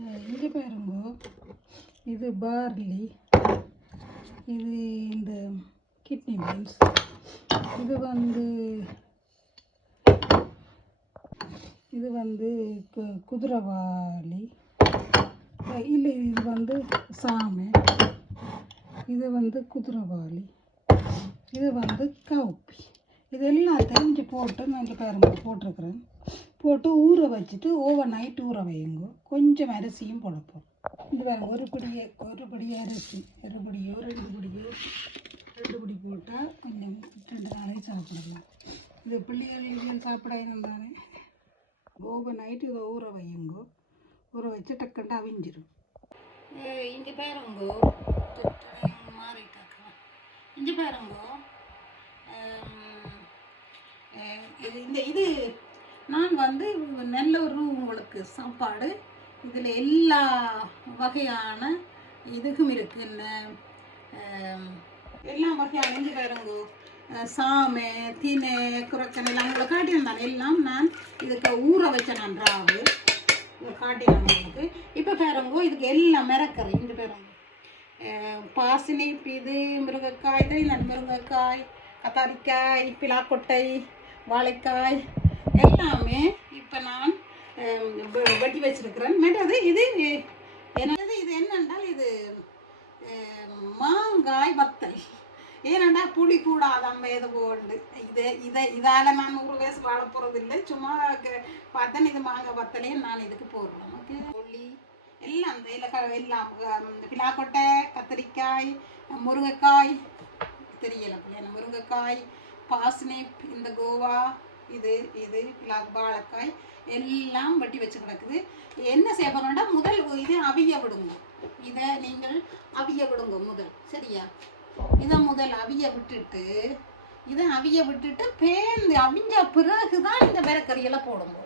இங்கே பாருங்க. இது பார்லி இது இந்த கிட்னி பீன்ஸ் இது வந்து இது வந்து கு- குதிரைவாலி. இல்லை இது வந்து சாமை. இது வந்து குதிரவாளி இது வந்து கவுப்பி. இது எல்லாத்தையும் இங்கே போட்டு நான் இங்கே பாருங்க போட்டிருக்கிறேன். போட்டு ஊற வச்சுட்டு ஓவர் நைட் ஊற வையுங்க. கொஞ்சம் அரிசியும் போடப்போம். இது பாருங்க ஒரு பிடியே ஒரு பிடி அரிசி ஒரு படியோ ரெண்டு படியோ ரெண்டு படி போட்டால் கொஞ்சம் ரெண்டு நாளைக்கு சாப்பிடலாம். இது பிள்ளைகள் சாப்பிட தானே? ஓவர் நைட்டு இதை ஊற வையுங்க. ஊற வச்சு டக்குண்டு அவிஞ்சிடும் இங்கே பாருங்கோ. மாறிட்டாக்கலாம் இங்கே பாருங்கோ இது இந்த இது நான் வந்து நல்ல ஒரு உங்களுக்கு சாப்பாடு. இதில் எல்லா வகையான இதுக்கும் இருக்குன்னு எல்லா வகையான இங்கே பாருங்கோ சாமை தினை குரக்கன் எல்லாம் உங்களை காட்டியிருந்தானே எல்லாம் நான் இதுக்கு ஊற வச்ச நான் ராவு. காட்டினேன் உங்களுக்கு. இப்போ பாருங்க இதுக்கு எல்லாம் மிரக்கறி இங்கே பாருங்க. பாசினி இது முருங்கைக்காய் தான் முருங்கைக்காய் கத்தாரிக்காய் பிலாக்கொட்டை வாழைக்காய் எல்லாமே இப்போ நான் வட்டி வெட்டி வச்சிருக்கிறேன். இது என்னது இது என்னென்றால் இது மாங்காய் வத்தல். ஏனண்டா புளி கூடாதம்ம எது போண்டு இது இதை இதால் நான் நூறு வயசு வாழ போகிறது இல்லை சும்மா பார்த்தேன் இது மாங்காய் வத்தலையே நான் இதுக்கு போடுறேன். ஓகே? புளி எல்லாம் இந்த இதில் க எல்லாம் ஹம், பிலாக்கொட்டை கத்திரிக்காய் முருங்கைக்காய். தெரியல முருங்கைக்காய் பாஸ்னிப் இந்த கோவா இது இது வாழைக்காய் எல்லாம் வட்டி வச்சு கிடக்குது. என்ன செய்ய போறோம்னா முதல் இது அவிய விடுங்க. இதை நீங்கள் அவிய விடுங்க முதல் சரியா? இதை முதல் அவிய விட்டுட்டு இதை அவிய விட்டுட்டு பேந்து அவிஞ்ச பிறகு தான் இந்த மிளக்கறியெல்லாம் போடுங்க.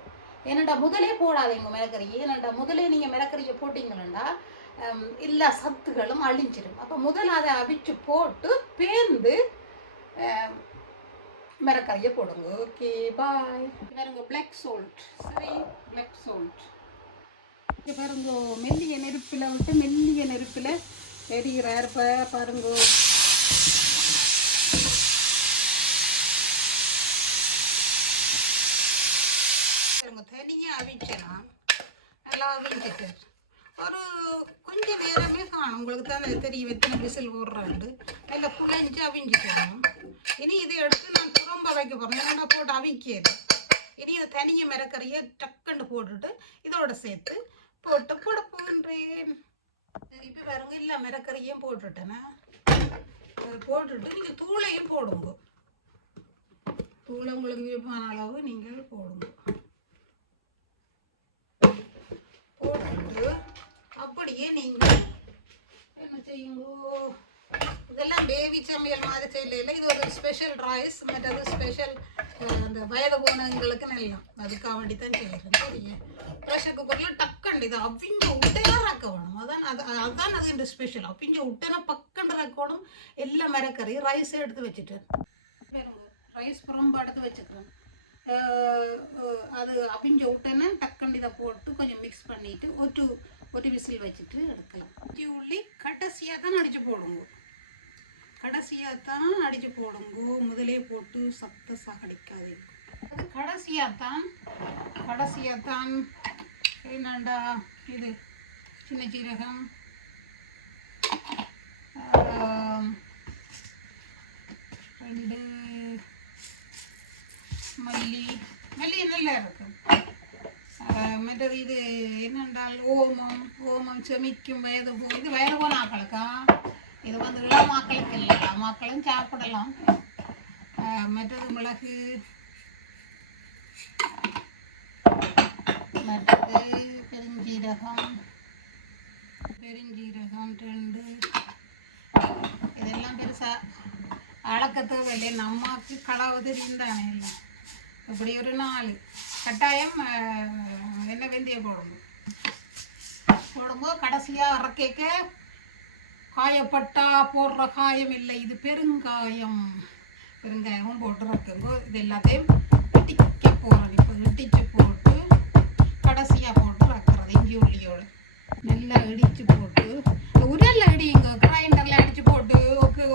என்னடா முதலே போடாதீங்க மிளக்கறியை என்னடா முதலே நீங்கள் மிளக்கறியை போட்டிங்கன்னா எல்லா சத்துகளும் அழிஞ்சிடும். அப்போ முதல் அதை அவிச்சு போட்டு பேந்து மிளக்கறியை போடுங்க. ஓகே பாய் பாருங்க பிளாக் சால்ட் சரி பிளாக் சால்ட் இங்கே பாருங்க மெல்லிய நெருப்பில் விட்டு மெல்லிய நெருப்பில் எரிகிறார் இப்போ பாருங்க. பாருங்க தனியாக அவிச்சேனா நல்லா அவிஞ்சிட்டு. ஒரு கொஞ்சம் நேரமே காணும். உங்களுக்கு தான் தெரியும் எத்தனை விசில் ஓடுறாண்டு நல்லா குழைஞ்சு அவிஞ்சிக்கணும். இனி இதை எடுத்து நான் திரும்ப வைக்க போகிறேன் ஏன்னா போட்டு அவிக்கிறது இனி இதை தனியை மிரக்கறியை டக்குன்னு போட்டுட்டு இதோட சேர்த்து போட்டு போட போகின்றேன் இப்போ பாருங்க இல்லை மிரக்கறியும் போட்டுட்டேன்னா போட்டுட்டு நீங்கள் தூளையும் போடுங்க. தூளை உங்களுக்கு விருப்பமான அளவு நீங்கள் போடுங்க போட்டுட்டு அப்படியே நீங்கள். என்ன செய்யுங்கோ? இதெல்லாம் பேபி சமையல் மாதிரி செய்யல. இது ஒரு ஸ்பெஷல் ரைஸ் மற்றது ஸ்பெஷல் அந்த வயது போனவங்களுக்கு நெல்லாம் அதுக்காக வேண்டி தான் செய்கிறேன் சரியா ப்ரெஷர் குக்கரில் டக்கண்டு இது அவிஞ்ச உடனே ரக்கணும் அதான் அது அதான் அது இந்த ஸ்பெஷல் அவிஞ்ச உடனே பக்கண்டு ரக்கணும் எல்லா மரக்கறி ரைஸ் எடுத்து வச்சுட்டேன் ரைஸ் புறம்பு எடுத்து வச்சுக்கிறேன். அது அவிஞ்ச உடனே டக்கண்டு இதை போட்டு கொஞ்சம் மிக்ஸ் பண்ணிட்டு ஒரு ஒரு விசில் வச்சுட்டு எடுக்கலாம் இஞ்சி உள்ளி கடைசியாக தான் அடித்து போடுங்க. கடைசியாக தான் அடித்து போடுங்க. முதலே போட்டு சத்த சாகடிக்காது அது கடைசியாக தான். கடைசியாக தான். என்னண்டா இது? சின்ன சீரகம். ரெண்டு. மல்லி. மல்லி நல்லா இருக்கும் மற்றது இது என்னென்றால் ஓமம் ஓமம் செமிக்கும் வயது இது வயது போன ஆக்களுக்கா இது வந்து இளமாக்களுக்கு இல்லை மக்களும் சாப்பிடலாம் மற்றது மிளகு மற்றது பெருஞ்சீரகம் பெருஞ்சீரகம் ரெண்டு இதெல்லாம் பெருசாக அளக்க வெளியே நம்மாக்கு களவு தெரியும் தானே எல்லாம் இப்படி ஒரு நாள் கட்டாயம் வெள்ளை வெந்தய குழம்பு குழம்பு கடைசியாக அரைக்கேக்க காயப்பட்டா போடுற காயம் இல்லை. இது பெருங்காயம். பெருங்காயமும் போட்டுருக்கும்போது இது எல்லாத்தையும் வெட்டிக்க போகிறோம் இப்போ வெட்டிச்சு போட்டு கடைசியாக போட்டு அக்கிறது இஞ்சி உள்ளியோடு நல்லா இடித்து போட்டு உரல்ல அடிங்க கிரைண்டரில் அடித்து போட்டு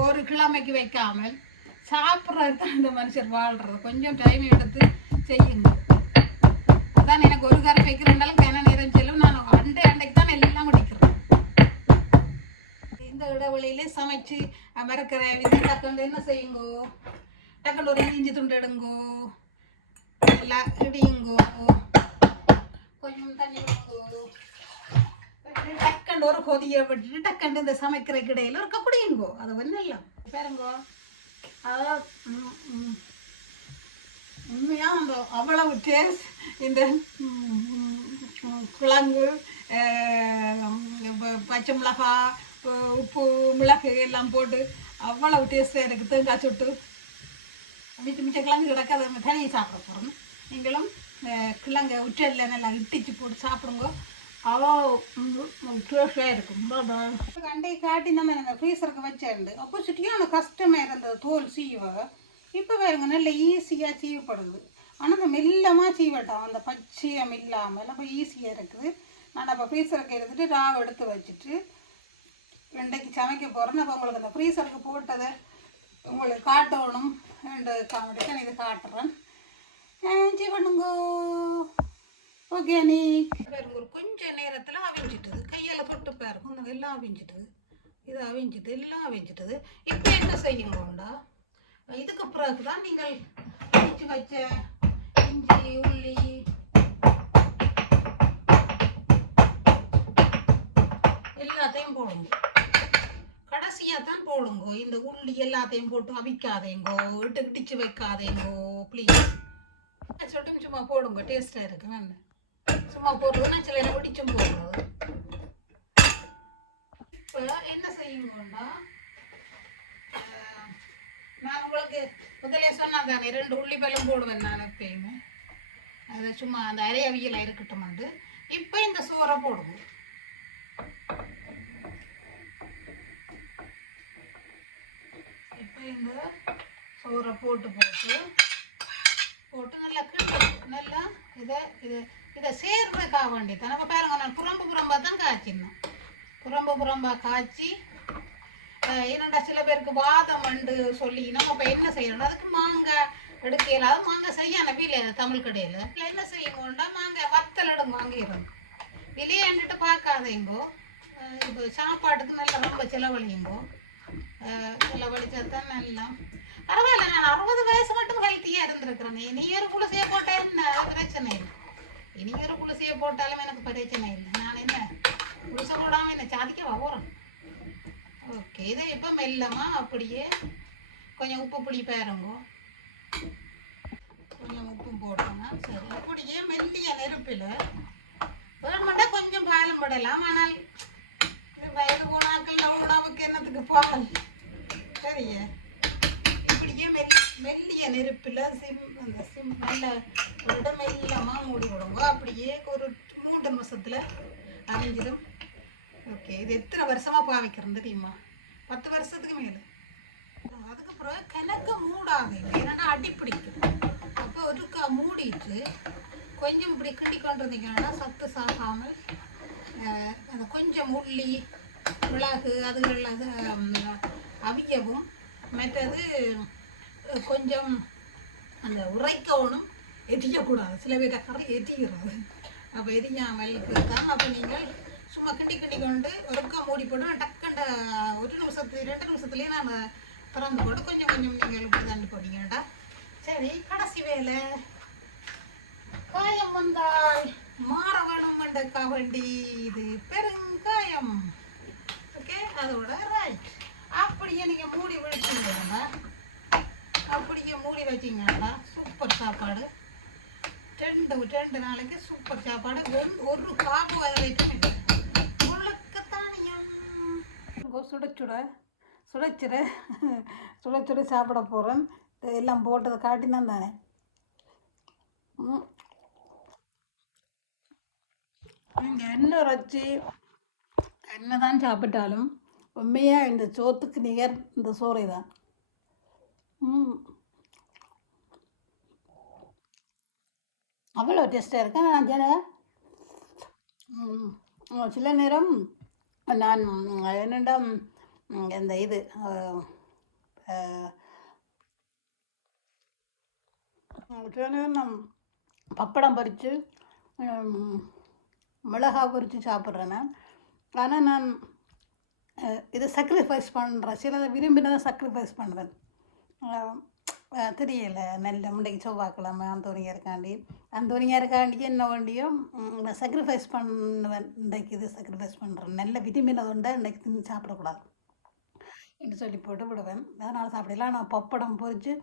ஒரு கிழமைக்கு வைக்காமல் சாப்பிட்றது தான் இந்த மனுஷர் வாழ்கிறது கொஞ்சம் டைம் எடுத்து மறக்கிறேன் விதை டக்குண்டு என்ன செய்யுங்கோ? டக்குண்டு ஒரு இஞ்சி துண்டு எடுங்கோ. நல்லா இடியுங்கோ. கொஞ்சம் தண்ணி விடுங்கோ டக்கண்டு ஒரு கொதிய விட்டுட்டு டக்கண்டு இந்த சமைக்கிற கிடையில ஒரு குடியுங்கோ அது ஒன்றும் இல்லை பாருங்கோ. அதான் ம், உண்மையா அந்த அவ்வளவு டேஸ்ட் இந்த குழங்கு பச்சை மிளகாய் உப்பு மிளகு எல்லாம் போட்டு அவ்வளவு டேஸ்ட்டாக இருக்குது தேங்காய் சுட்டு. மிச்ச மிச்ச கிழங்கு கிடக்காத அதை தனியாக சாப்பிட போகிறோம் நீங்களும் அஹ், கிழங்க உச்சல்ல நல்லா இட்டிச்சு போட்டு சாப்பிடுங்க. அவ்வளோ டேஸ்டாக இருக்கும். கண்டை காட்டி நம்ம அந்த ஃப்ரீசருக்கு வச்சிருந்து அப்போ அந்த கஷ்டமாக இருந்தது தோல் சீவ. இப்போ பாருங்க நல்ல ஈஸியாக சீவப்படுது. ஆனால் அந்த மெல்லமாக சீவட்டோம். அந்த பச்சையம் இல்லாமல் ரொம்ப ஈஸியாக இருக்குது. நான் அப்போ ஃப்ரீசருக்கு எடுத்துட்டு ராவ் எடுத்து வச்சுட்டு ரெண்டைக்கு சமைக்க போகிறேன் அப்போ உங்களுக்கு அந்த ஃப்ரீசருக்கு போட்டதை உங்களுக்கு காட்டணும். ரெண்டு காமெடிக்கு நான் இது காட்டுறேன். என்ஜாய் பண்ணுங்க. ஓகே நீ பாருங்க ஒரு கொஞ்சம் நேரத்தில் அவிஞ்சிட்டது. கையால் தொட்டு பாருங்க இந்த எல்லாம் அவிஞ்சிட்டது இது அவிஞ்சிட்டு எல்லாம் அவிஞ்சிட்டது. இப்போ என்ன செய்யுங்கண்டா இதுக்கு பிறகு தான் நீங்கள் அடிச்சு வச்ச இஞ்சி உள்ளி போடுங்க இந்த உள்ளி எல்லாத்தையும் போட்டு அவிக்காதேங்கோ இட்டு இடிச்சு வைக்காதேங்கோ ப்ளீஸ் சொல்லிட்டு சும்மா போடுங்க டேஸ்ட்டாக இருக்கு நான் சும்மா போடுறதுன்னா சில என்ன பிடிச்சும் போடுறது இப்போ என்ன செய்யுங்கன்னா நான் உங்களுக்கு முதலே சொன்னா தானே ரெண்டு உள்ளி பழம் போடுவேன் நான் எப்பயுமே. அது சும்மா அந்த அரை அவியல இருக்கட்டும் வந்து இப்போ இந்த சோறை போடுங்க. இந்த சோறை போட்டு போட்டு போட்டு நல்லா கிண்டு நல்லா இதை இதை இதை சேர்றதுக்காக வேண்டியது நம்ம பாருங்க நான் புறம்பு புறம்பாக தான் காய்ச்சிடணும் புறம்பு புறம்பாக காய்ச்சி என்னடா சில பேருக்கு வாதம் வந்து சொல்லினா இப்போ என்ன செய்யணும்? அதுக்கு மாங்காய் எடுக்கையில் அது மாங்காய் செய்ய விலை தமிழ் கடையில். இல்லை என்ன செய்யுங்கோண்டா மாங்காய் வத்தல் எடுங்க வெளியே விலையாண்டுட்டு பார்க்காதீங்கோ. இப்போ சாப்பாட்டுக்கு நல்லா ரொம்ப செலவழியுங்கோ. அஹ், செலவழிச்சா பரவாயில்ல நான் அறுபது வயசு மட்டும் ஹெல்த்தியாக இருந்திருக்கிறேன். இனி ஒரு குளிசையை போட்டால் என்ன பிரச்சனை? இல்லை இனி ஒரு குளிசையை போட்டாலும் எனக்கு பிரச்சனை இல்லை. நான் என்ன குளிசை போடாமல் என்ன சாதிக்க போகிறேன் ஓகே இதை இப்போ மெல்லமா அப்படியே கொஞ்சம் உப்பு புளி பாருங்க. கொஞ்சம் உப்பு போட்டோம்னா சரி. அப்படியே மெல்லிய நெருப்பில் வேணுமெண்டா கொஞ்சம் பாலும் போடலாம். ஆனால் இது வயது போன நமக்கு என்னத்துக்கு பால் சரியா. இப்படியே மெல் மெல்லிய நெருப்பில் சிம் அந்த சிம் நல்ல விட மெல்லமாக மூடி விடுங்க. அப்படியே ஒரு மூன்று நிமிஷத்தில் அரைஞ்சிடும். ஓகே இது எத்தனை வருஷமாக பாவிக்கிறோம் தெரியுமா? பத்து வருஷத்துக்கு மேலே. அதுக்கப்புறம் கிணக்க மூடாது. ஏன்னா அடி பிடிக்கும். அப்போ ஒருக்கா மூடிட்டு கொஞ்சம் இப்படி கிண்டி கொண்டு வந்தீங்கன்னா சத்து சாகாமல் அந்த கொஞ்சம் உள்ளி மிளகு அதுகளில் அவியவும் மற்றது கொஞ்சம் அந்த உரைக்கவனும் எரியக்கூடாது சில பேர் கரை எரிகிறது அப்போ எரியாமல் தான் அப்போ நீங்கள் சும்மா கிண்டி கிண்டி கொண்டு ஒருக்கா மூடி போட்டு டக்குண்ட ஒரு நிமிஷத்து ரெண்டு நிமிஷத்துலேயே நான் திறந்து போட்டு கொஞ்சம் கொஞ்சம் நீங்கள் இப்படி தண்ணி போட்டீங்கடா சரி கடைசி வேலை. காயம் வந்தால் மாற வேணும் என்றக்கா வேண்டி இது பெருங்காயம். அதோட ரைட் அப்படியே நீங்கள் மூடி வச்சிங்கன்னா அப்படியே மூடி வச்சிங்கன்னா சூப்பர் சாப்பாடு. ரெண்டு ரெண்டு நாளைக்கு சூப்பர் சாப்பாடு. ஒரு ஒரு கார்போஹைட்ரேட் சுட சுட சுடச்சுட சுட சுட சாப்பிட போகிறேன் எல்லாம் போட்டதை காட்டினா தானே. இங்கே நீங்க என்ன வச்சு என்னதான் சாப்பிட்டாலும் உண்மையாக இந்த சோத்துக்கு நிகர் இந்த சோறை தான். அவ்வளோ டேஸ்ட்டாக இருக்கேன் நான் சில சில நேரம் நான் என்னென்னா இந்த இது சில நேரம் நான் பப்படம் பொரித்து மிளகா பொரித்து சாப்பிட்றேன். நான் ஆனால் நான் இதை சக்ரிஃபைஸ் பண்ணுறேன் சிலதை விரும்பினதை சக்ரிஃபைஸ் பண்ணுவேன் அஹ், தெரியல. நல்ல முண்டைக்கு செவ்வாய்க்கிழமை அந்தோனியாருக்காண்டி அந்தோனியாருக்காண்டி என்ன வேண்டியும் சக்ரிஃபைஸ் பண்ணுவேன். இன்றைக்கு இது சக்ரிஃபைஸ் பண்ணுறேன் நல்ல விரும்பினது உண்டா இன்றைக்கு தின்னு சாப்பிடக்கூடாது என்று சொல்லி போட்டு விடுவேன். அதனால் சாப்பிடலாம் நான் பப்படம் பொரித்து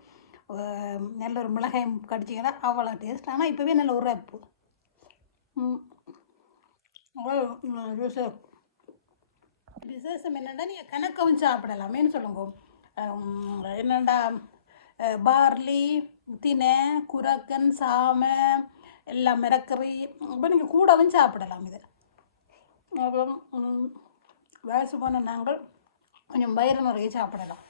நல்ல ஒரு மிளகாயம் கடிச்சிங்கன்னா அவ்வளோ டேஸ்ட் ஆனால் இப்போவே நல்ல உரைப்பு. ம். விசேஷம் என்னென்னா நீங்கள் கணக்கவும் சாப்பிடலாமேன்னு சொல்லுங்க. ஹம், என்னடா பார்லி தினை குரக்கன் சாமை எல்லாம் மிரக்கறி இப்போ நீங்கள் கூடவும் சாப்பிடலாம் இது. அப்புறம் வயசு போன நாங்கள் கொஞ்சம் வயிறு நிறைய சாப்பிடலாம்.